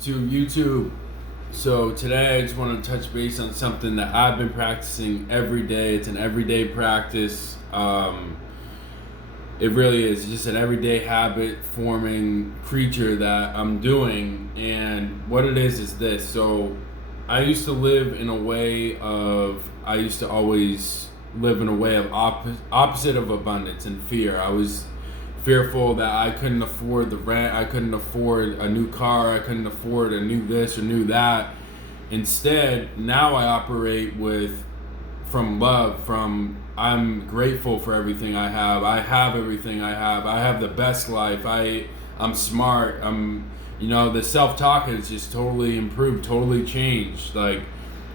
YouTube. So today I just want to touch base on something that I've been practicing every day. It's an everyday practice. It really is just an everyday habit forming creature that I'm doing. And what it is this. So I used to live in a way of, I used to always live in a way of opposite of abundance and fear. I was fearful that I couldn't afford the rent, I couldn't afford a new car, I couldn't afford a new this or new that. Instead, now I operate from love, from I'm grateful for everything I have. I have everything I have. I have the best life. I'm smart. The self-talk has just totally improved, totally changed. Like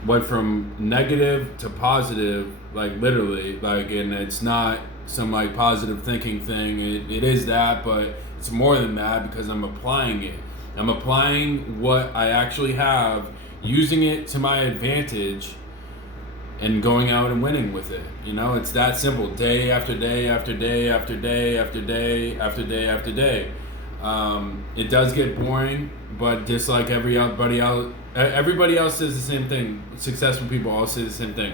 went from negative to positive, like literally, and it's not some like positive thinking thing. It is that, but it's more than that because I'm applying it. I'm applying what I actually have, using it to my advantage, and going out and winning with it. It's that simple. Day after day after day after day after day after day after day. It does get boring, but just like everybody else says the same thing. Successful people all say the same thing.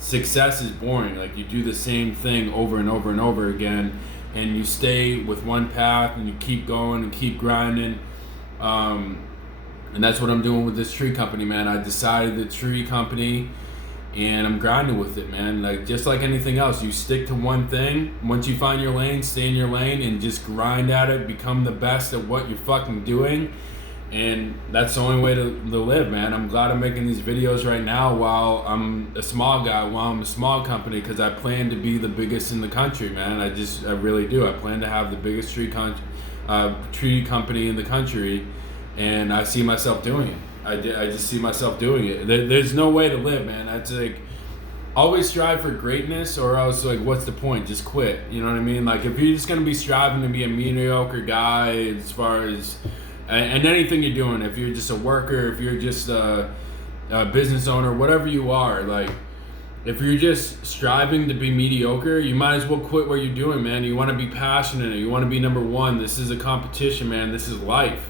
Success is boring. Like you do the same thing over and over and over again, and you stay with one path and you keep going and keep grinding. And that's what I'm doing with this tree company, man. I decided the tree company, and I'm grinding with it, man. Like just like anything else, you stick to one thing. Once you find your lane, stay in your lane and just grind at it. Become the best at what you're fucking doing. And that's the only way to live, man. I'm glad I'm making these videos right now while I'm a small guy, while I'm a small company, because I plan to be the biggest in the country, man. I really do. I plan to have the biggest tree company in the country, and I see myself doing it. I just see myself doing it. There's no way to live, man. That's like, always strive for greatness, or else like, what's the point? Just quit. You know what I mean? Like if you're just gonna be striving to be a mediocre guy as far as and anything you're doing, if you're just a worker, if you're just a business owner, whatever you are, like if you're just striving to be mediocre, you might as well quit what you're doing, man. You want to be passionate, you want to be number one. This is a competition, man. This is life.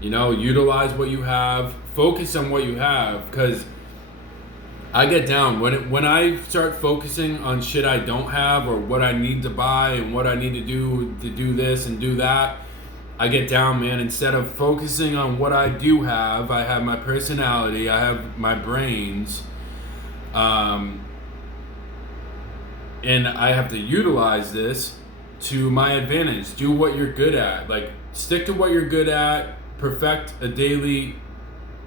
Utilize what you have, focus on what you have, because I get down when I start focusing on shit I don't have, or what I need to buy and what I need to do this and do that. I get down, man. Instead of focusing on what I do have, I have my personality, I have my brains, and I have to utilize this to my advantage. Do what you're good at. Like, stick to what you're good at, perfect a daily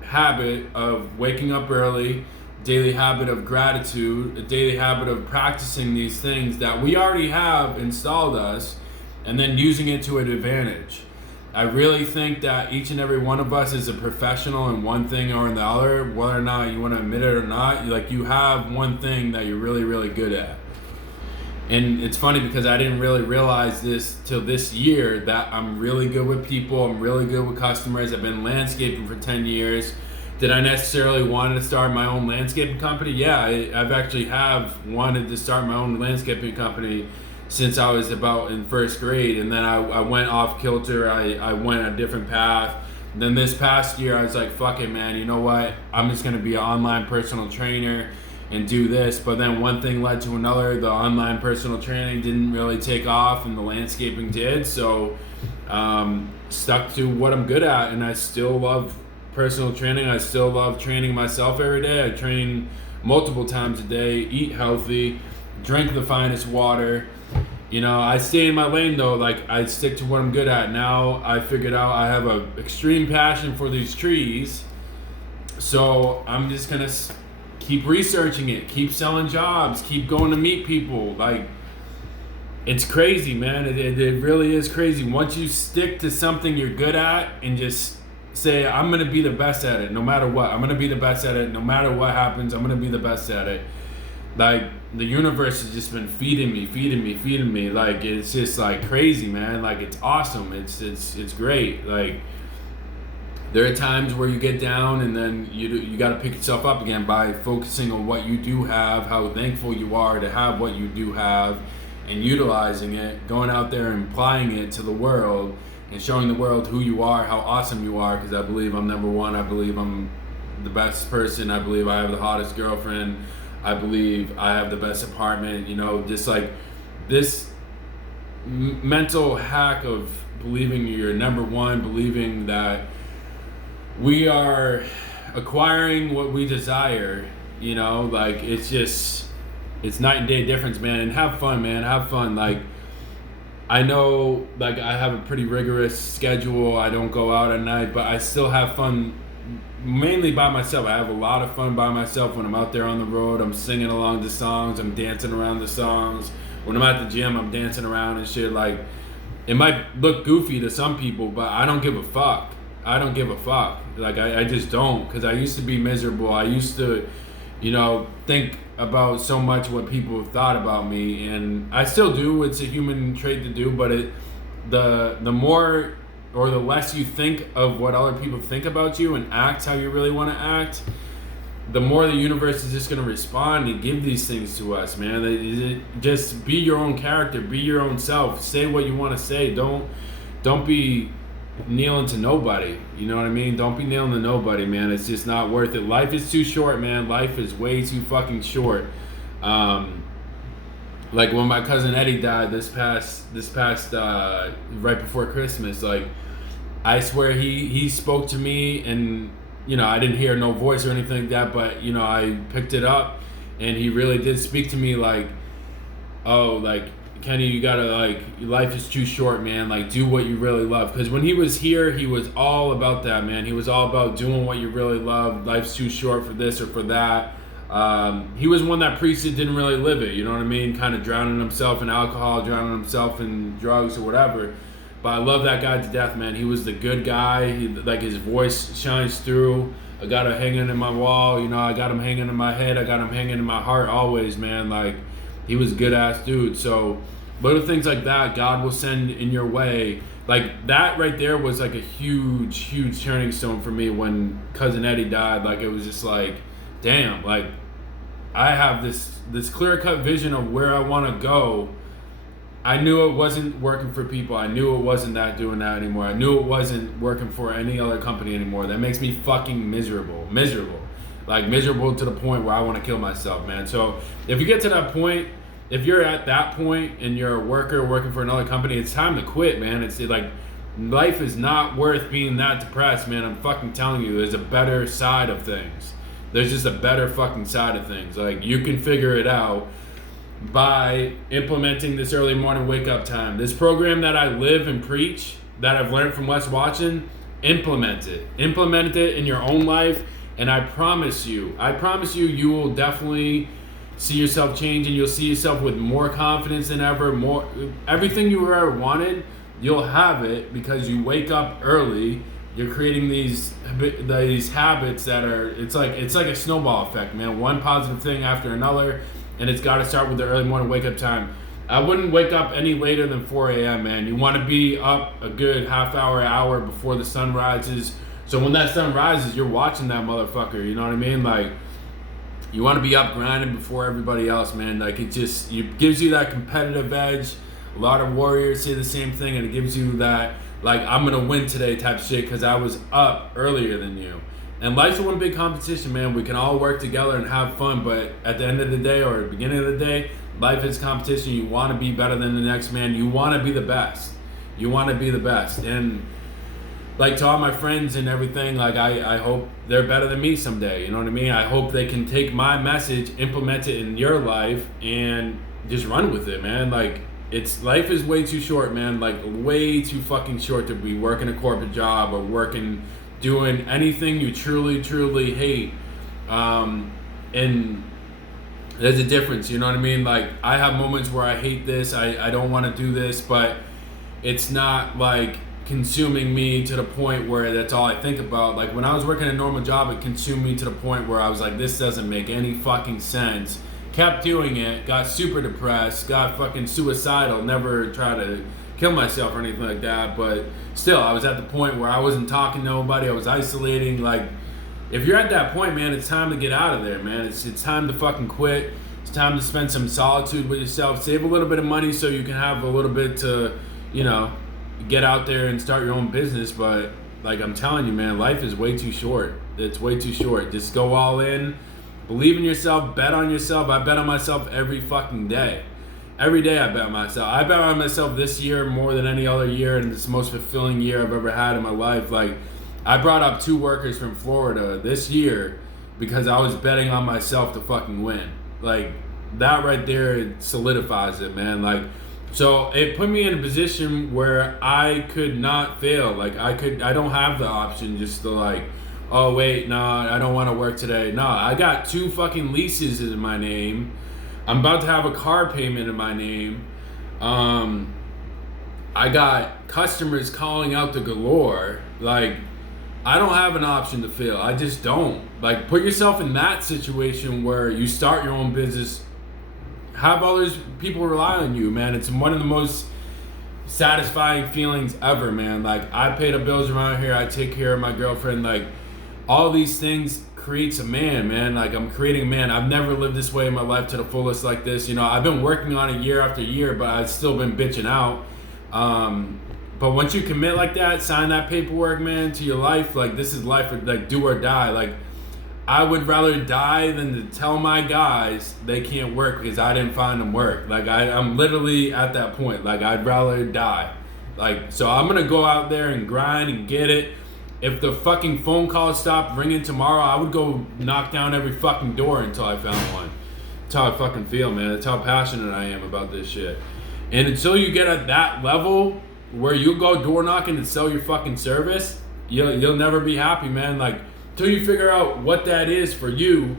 habit of waking up early, daily habit of gratitude, a daily habit of practicing these things that we already have installed us, and then using it to an advantage. I really think that each and every one of us is a professional in one thing or the other, whether or not you want to admit it or not. You have one thing that you're really, really good at. And it's funny because I didn't really realize this till this year, that I'm really good with people, I'm really good with customers. I've been landscaping for 10 years. Did I necessarily want to start my own landscaping company? Yeah, I've actually have wanted to start my own landscaping company since I was about in first grade, and then I went off kilter. I went a different path. And then this past year I was like, fuck it, man, you know what, I'm just gonna be an online personal trainer and do this. But then one thing led to another. The online personal training didn't really take off, and the landscaping did. So stuck to what I'm good at, and I still love personal training. I still love training myself every day. I train multiple times a day, eat healthy, drink the finest water. I stay in my lane though. Like, I stick to what I'm good at. Now I figured out I have a extreme passion for these trees, so I'm just gonna keep researching it, keep selling jobs, keep going to meet people. Like, it's crazy, man. It really is crazy. Once you stick to something you're good at and just say, I'm gonna be the best at it no matter what. I'm gonna be the best at it no matter what happens. I'm gonna be the best at it. Like, the universe has just been feeding me. Like, it's just like crazy, man. Like, it's awesome. It's great. Like, there are times where you get down, and then you got to pick yourself up again by focusing on what you do have, how thankful you are to have what you do have, and utilizing it, going out there and applying it to the world, and showing the world who you are, how awesome you are, because I believe I'm number one. I believe I'm the best person. I believe I have the hottest girlfriend. I believe I have the best apartment. You know, just like this mental hack of believing you're number one, believing that we are acquiring what we desire, you know, like it's night and day difference, man. And have fun, man. Have fun. Like, I know, like, I have a pretty rigorous schedule. I don't go out at night, but I still have fun mainly by myself. I have a lot of fun by myself when I'm out there on the road. I'm singing along to songs. I'm dancing around the songs. When I'm at the gym, I'm dancing around and shit. Like, it might look goofy to some people, but I don't give a fuck. I don't give a fuck. Like, I just don't, because I used to be miserable. I used to, you know, think about so much what people thought about me, and I still do. It's a human trait to do, but the more or the less you think of what other people think about you and act how you really want to act, the more the universe is just going to respond and give these things to us, man. Just be your own character, be your own self, say what you want to say. Don't be kneeling to nobody, you know what I mean? Don't be kneeling to nobody, man. It's just not worth it. Life is too short, man. Life is way too fucking short. Like when my cousin Eddie died this past right before Christmas, like, I swear he spoke to me, and you know, I didn't hear no voice or anything like that, but you know, I picked it up, and he really did speak to me like, oh, like, Kenny, you gotta, like, life is too short, man. Like, do what you really love. Because when he was here, he was all about that, man. He was all about doing what you really love. Life's too short for this or for that. He was one that preached it, didn't really live it. You know what I mean? Kind of drowning himself in alcohol, drowning himself in drugs or whatever. But I love that guy to death, man. He was the good guy. Like, his voice shines through. I got him hanging in my wall. You know, I got him hanging in my head. I got him hanging in my heart always, man. Like, he was a good ass dude. So little things like that, God will send in your way. Like, that right there was like a huge turning stone for me when cousin Eddie died. Like, it was just like, damn, like, I have this clear cut vision of where I want to go. I knew it wasn't working for people. I knew it wasn't doing that anymore. I knew it wasn't working for any other company anymore. That makes me fucking miserable. Like, miserable to the point where I want to kill myself, man. So if you get to that point, if you're at that point and you're a worker working for another company, it's time to quit, man. It's like, life is not worth being that depressed, man. I'm fucking telling you, there's a better side of things. There's just a better fucking side of things. Like, you can figure it out by implementing this early morning wake up time. This program that I live and preach, that I've learned from Wes Watson, implement it. Implement it in your own life, and I promise you, you will definitely see yourself changing. You'll see yourself with more confidence than ever. More, everything you ever wanted, you'll have it because you wake up early. You're creating these habits that are. It's like a snowball effect, man. One positive thing after another, and it's got to start with the early morning wake up time. I wouldn't wake up any later than 4 a.m., man. You want to be up a good half hour before the sun rises. So when that sun rises, you're watching that motherfucker. You know what I mean? Like, you want to be up grinding before everybody else, man. Like, it gives you that competitive edge. A lot of warriors say the same thing, and it gives you that, like, I'm going to win today type shit because I was up earlier than you. And life's one big competition, man. We can all work together and have fun, but at the end of the day or the beginning of the day, life is competition. You want to be better than the next man. You want to be the best. And like, to all my friends and everything, like, I hope they're better than me someday. You know what I mean? I hope they can take my message, implement it in your life, and just run with it, man. Like, life is way too short, man. Like, way too fucking short to be working a corporate job or doing anything you truly hate. And there's a difference, you know what I mean? Like, I have moments where I hate this, I don't want to do this, but it's not like consuming me to the point where that's all I think about. Like, when I was working a normal job, it consumed me to the point where I was like, this doesn't make any fucking sense. Kept doing it, got super depressed, got fucking suicidal, never tried to kill myself or anything like that, but still, I was at the point where I wasn't talking to nobody, I was isolating. Like, if you're at that point, man, it's time to get out of there, man. It's time to fucking quit. It's time to spend some solitude with yourself. Save a little bit of money so you can have a little bit to, you know, get out there and start your own business, but like I'm telling you, man, life is way too short. It's way too short. Just go all in, believe in yourself, bet on yourself. I bet on myself every fucking day. Every day I bet on myself. I bet on myself this year more than any other year, and it's the most fulfilling year I've ever had in my life. Like, I brought up 2 workers from Florida this year because I was betting on myself to fucking win. Like, that right there, it solidifies it, man. Like, so it put me in a position where I could not fail. Like, I don't have the option just to like, oh wait, no, I don't want to work today. No, I got 2 fucking leases in my name. I'm about to have a car payment in my name. I got customers calling out the galore. Like, I don't have an option to fail. I just don't. Like, put yourself in that situation where you start your own business. Have others, people rely on you, man. It's one of the most satisfying feelings ever, man. Like, I pay the bills around here. I take care of my girlfriend. Like, all these things creates a man. Like, I'm creating a man. I've never lived this way in my life to the fullest like this. You know, I've been working on it year after year, but I've still been bitching out. But once you commit like that, sign that paperwork, man, to your life, like, this is life, like, do or die. Like, I would rather die than to tell my guys they can't work because I didn't find them work. Like, I'm literally at that point. Like, I'd rather die. Like, so I'm going to go out there and grind and get it. If the fucking phone calls stopped ringing tomorrow, I would go knock down every fucking door until I found one. That's how I fucking feel, man. That's how passionate I am about this shit. And until you get at that level where you go door knocking and sell your fucking service, you'll never be happy, man. Like, until you figure out what that is for you,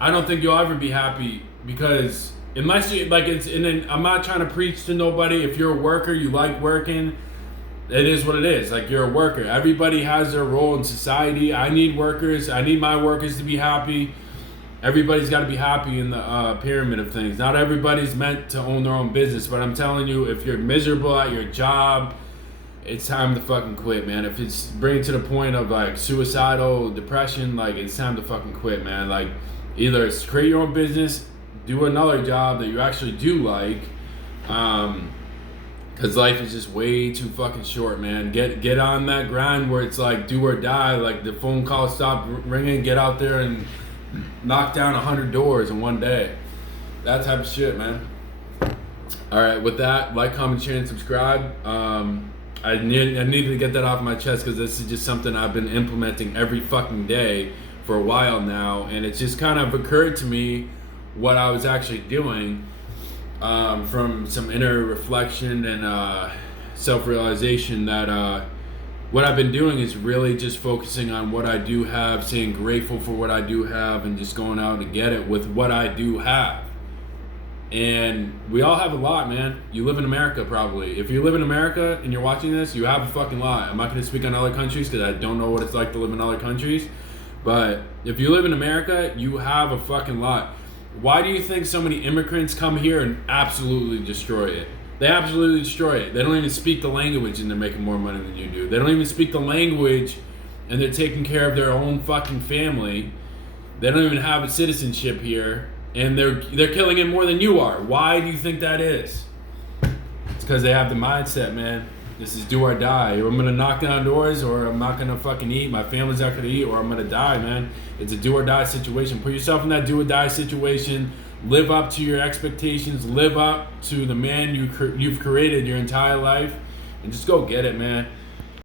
I don't think you'll ever be happy, because unless you, like, and then I'm not trying to preach to nobody. If you're a worker, you like working, it is what it is. Like, you're a worker. Everybody has their role in society. I need workers. I need my workers to be happy. Everybody's got to be happy in the pyramid of things. Not everybody's meant to own their own business, but I'm telling you, if you're miserable at your job, it's time to fucking quit, man. If it's bringing to the point of like suicidal depression, like, it's time to fucking quit, man. Like, either it's create your own business, do another job that you actually do like, because life is just way too fucking short, man. Get on that grind where it's like do or die. Like, the phone calls stop ringing, get out there and knock down 100 doors in one day. That type of shit, man. All right, with that, like, comment, share, and subscribe. I needed to get that off my chest because this is just something I've been implementing every fucking day for a while now, and it's just kind of occurred to me what I was actually doing from some inner reflection and self-realization that what I've been doing is really just focusing on what I do have, saying grateful for what I do have, and just going out and get it with what I do have. And we all have a lot, man. You live in America, probably. If you live in America and you're watching this, you have a fucking lot. I'm not going to speak on other countries because I don't know what it's like to live in other countries. But if you live in America, you have a fucking lot. Why do you think so many immigrants come here and absolutely destroy it? They absolutely destroy it. They don't even speak the language and they're making more money than you do. They don't even speak the language and they're taking care of their own fucking family. They don't even have a citizenship here. And they're killing it more than you are. Why do you think that is? It's because they have the mindset, man. This is do or die. I'm going to knock down doors, or I'm not going to fucking eat. My family's not going to eat, or I'm going to die, man. It's a do or die situation. Put yourself in that do or die situation. Live up to your expectations. Live up to the man you've created your entire life. And just go get it, man.